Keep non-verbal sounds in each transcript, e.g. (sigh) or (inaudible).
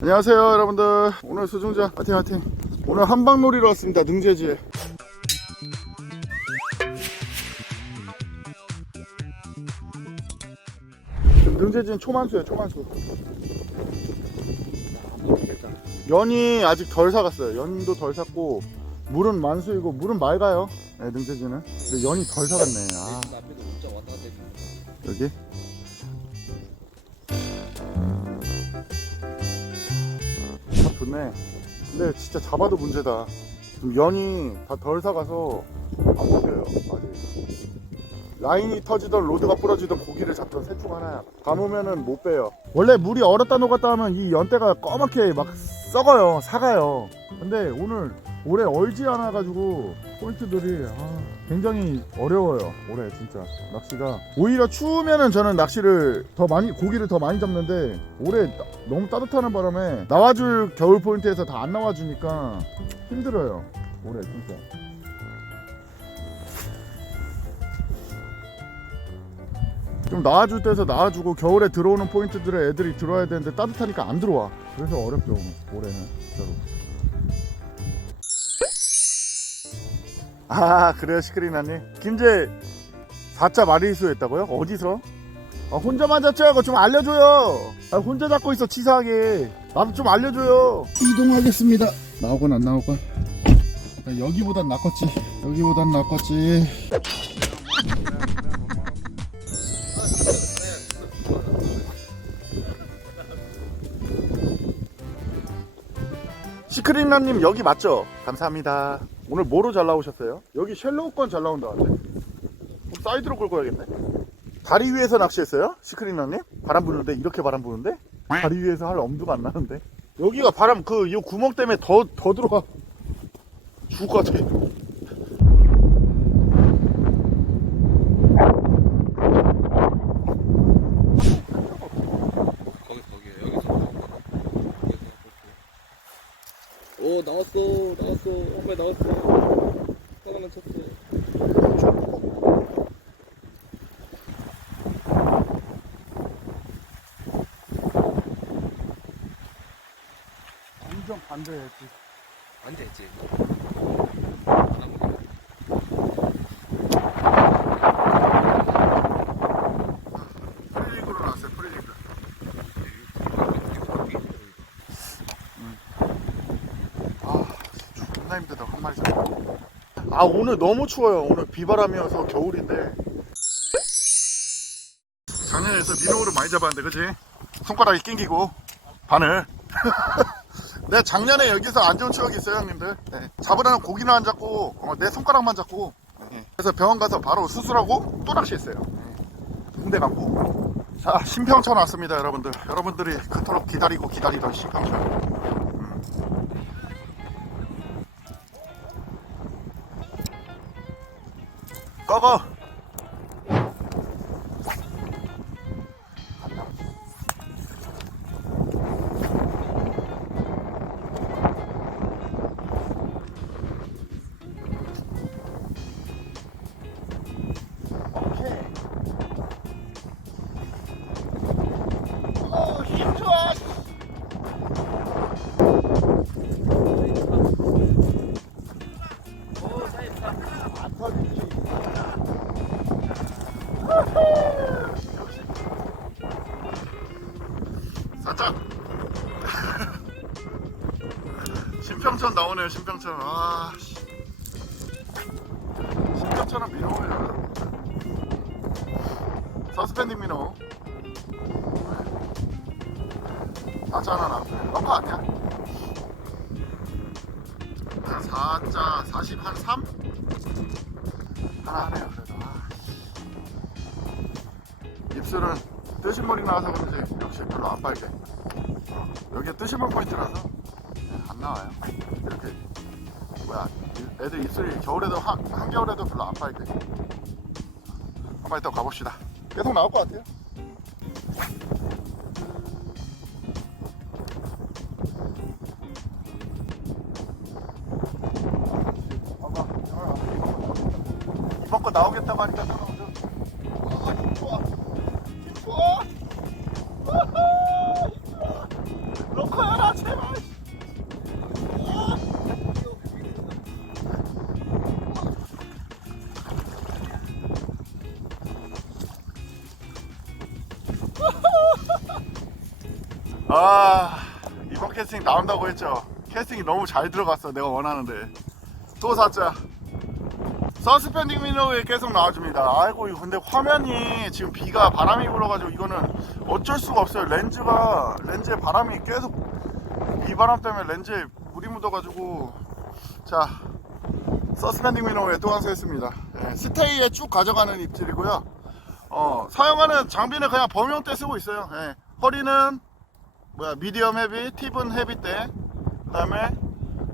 안녕하세요 여러분들. 오늘 수중자. 화이팅 화이팅. 오늘 한방놀이로 왔습니다 능제지에. 능제지는 초만수예요 초만수. 연이 아직 덜 사갔어요. 연도 덜 샀고 물은 만수이고 물은 맑아요. 네, 능제지는. 근데 연이 덜 사갔네. 아. 여기 좋네. 근데 진짜 잡아도 문제다. 지금 연이 다 덜 사가서 안 먹혀요 아직. 라인이 터지던 로드가 부러지던 고기를 잡던 셋 중 하나야. 감으면은 못 빼요. 원래 물이 얼었다 녹았다 하면 이 연대가 꺼맣게 막 썩어요 사가요. 근데 오늘 올해 얼지 않아 가지고 포인트들이 아, 굉장히 어려워요 올해 진짜 낚시가. 오히려 추우면은 저는 낚시를 더 많이 고기를 더 많이 잡는데 올해 나- 너무 따뜻하는 바람에 나와줄 겨울 포인트에서 다 안 나와주니까 힘들어요 올해 진짜. 좀 나와줄 때에서 나와주고 겨울에 들어오는 포인트들에 애들이 들어와야 되는데 따뜻하니까 안 들어와. 그래서 어렵죠 올해는 진짜로 아 그래요 시크리나님. 김제 4자 마리수 했다고요? 어디서? 아, 혼자만 잡지 말고 좀 알려줘요. 아, 혼자 잡고 있어 치사하게. 나도 좀 알려줘요. 이동하겠습니다. 나오건 안 나오건? 일단 여기보단 낫겠지. 여기보단 낫겠지. 시크리나님 여기 맞죠? 감사합니다 오늘 뭐로 잘 나오셨어요? 여기 쉘로우 건 잘 나온다 는데 그럼 사이드로 끌고 가야겠네 다리 위에서 낚시했어요? 시크리나님? 바람 부는데 이렇게 바람 부는데? 다리 위에서 할 엄두가 안 나는데 여기가 바람 그 이 구멍 때문에 더 더 들어가 죽을 것 같아 거기 거기 여기서 오 나왔어 한 마리 나왔어 하나만 쳤어 완전 반대했지. 안 되지 프리리그로 나왔어요 프리리그 아 존나 힘들다 한 마리 잡고 아 오늘 너무 추워요. 오늘 비바람이어서 겨울인데. 작년에서 민호를 많이 잡았는데 그지? 손가락이 낑기고 바늘. (laughs) 내가 작년에 여기서 안 좋은 추억이 있어요 형님들. 네. 잡으려는 고기는 안 잡고 어, 내 손가락만 잡고. 네. 그래서 병원 가서 바로 수술하고 또 낚시했어요. 네. 군대 갔고. 자 신평천 왔습니다 여러분들. 여러분들이 그토록 기다리고 기다리던 신평천 음. Coco! 살짝. 신평천 나오네요, 신평천. 아, 씨. 신평천은 민호예요. 서스펜딩. 사자 하나 나왔어요. 런거 아니야? 자, 4자 40, 한 3? 하나 하네요, 그래도. 아, 씨. 입술은 뜨신 머리 나와서 그런지 역시 별로 안 빨개. 어, 여기가 뜨신 머리 포인트라서 안 나와요. 이렇게. 뭐야, 이- 애들 입술이 겨울에도, 한, 한겨울에도 별로 안 빨개. 한 마리 더 가봅시다. 계속 나올 것 같아요. 봐봐. 이번 거 나오겠다고 하니까 아 이번 캐스팅 나온다고 했죠. 캐스팅이 너무 잘 들어갔어 내가 원하는데. 또 사자. 서스펜딩 미러에 계속 나와줍니다. 아이고 근데 화면이 지금 비가 바람이 불어가지고 이거는 어쩔 수가 없어요. 렌즈가 렌즈에 바람이 계속 비바람 때문에 렌즈에 물이 묻어가지고. 자 서스펜딩 미러에 또 완성했습니다. 예, 스테이에 쭉 가져가는 입질이고요. 어, 사용하는 장비는 그냥 범용 때 쓰고 있어요. 예, 허리는 뭐야 미디엄 헤비, 팁은 헤비 때 그다음에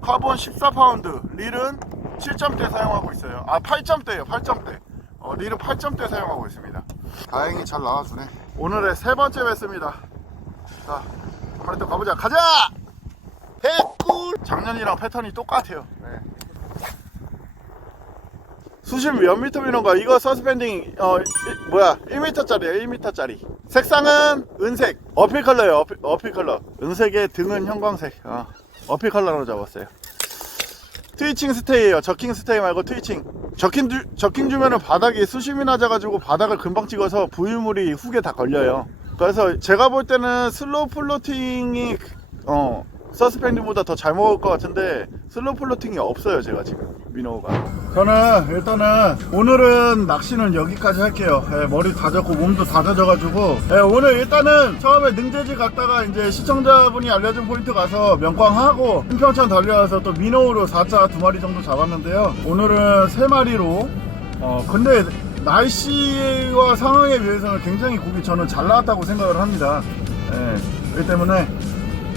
카본 14파운드, 릴은 7점대 사용하고 있어요. 아 8점대예요, 8점대. 어, 릴은 8점대 사용하고 있습니다. 다행히 잘 나와주네. 오늘의 세 번째 횟습니다. 자, 또 가보자. 가자! 백꿀! 작년이랑 패턴이 똑같아요. 네. 수심 몇 미터 미는 거야? 이거 서스펜딩 어 일- 뭐야? 1m짜리야 1m짜리. 색상은 은색. 어필 컬러예요 어필, 어필 컬러. 은색에 등은 형광색. 어, 어필 컬러로 잡았어요. 트위칭 스테이예요. 저킹 스테이 말고 트위칭. 저킹, 주, 저킹 주면은 바닥이 수심이 낮아가지고 바닥을 금방 찍어서 부유물이 훅에 다 걸려요. 그래서 제가 볼 때는 슬로우 플로팅이 어 서스펜딩보다 더 잘 먹을 것 같은데 슬로우 플로팅이 없어요 제가 지금 미노가. 저는 일단은 오늘은 낚시는 여기까지 할게요. 예, 머리 다 젖고 몸도 다 젖어가지고. 예, 오늘 일단은 처음에 능제지 갔다가 이제 시청자분이 알려준 포인트 가서 명광하고 신평천 달려와서 또 민호로 4자 두 마리 정도 잡았는데요. 오늘은 세 마리로 어 근데 날씨와 상황에 비해서는 굉장히 고기 저는 잘 나왔다고 생각을 합니다. 예, 그렇기 때문에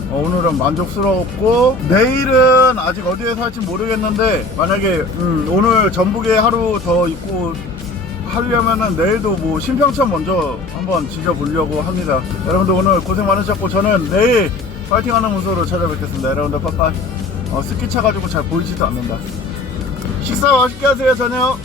어, 오늘은 만족스러웠고 내일은 아직 어디에 살지 모르겠는데 만약에 음, 오늘 전북에 하루 더 있고 하려면은 내일도 뭐 신평천 먼저 한번 지져보려고 합니다. 여러분들 오늘 고생 많으셨고 저는 내일 파이팅하는 모습으로 찾아뵙겠습니다. 여러분들 빠빠이. 어, 스키 차가지고 잘 보이지도 않는다. 식사 맛있게 하세요 저녁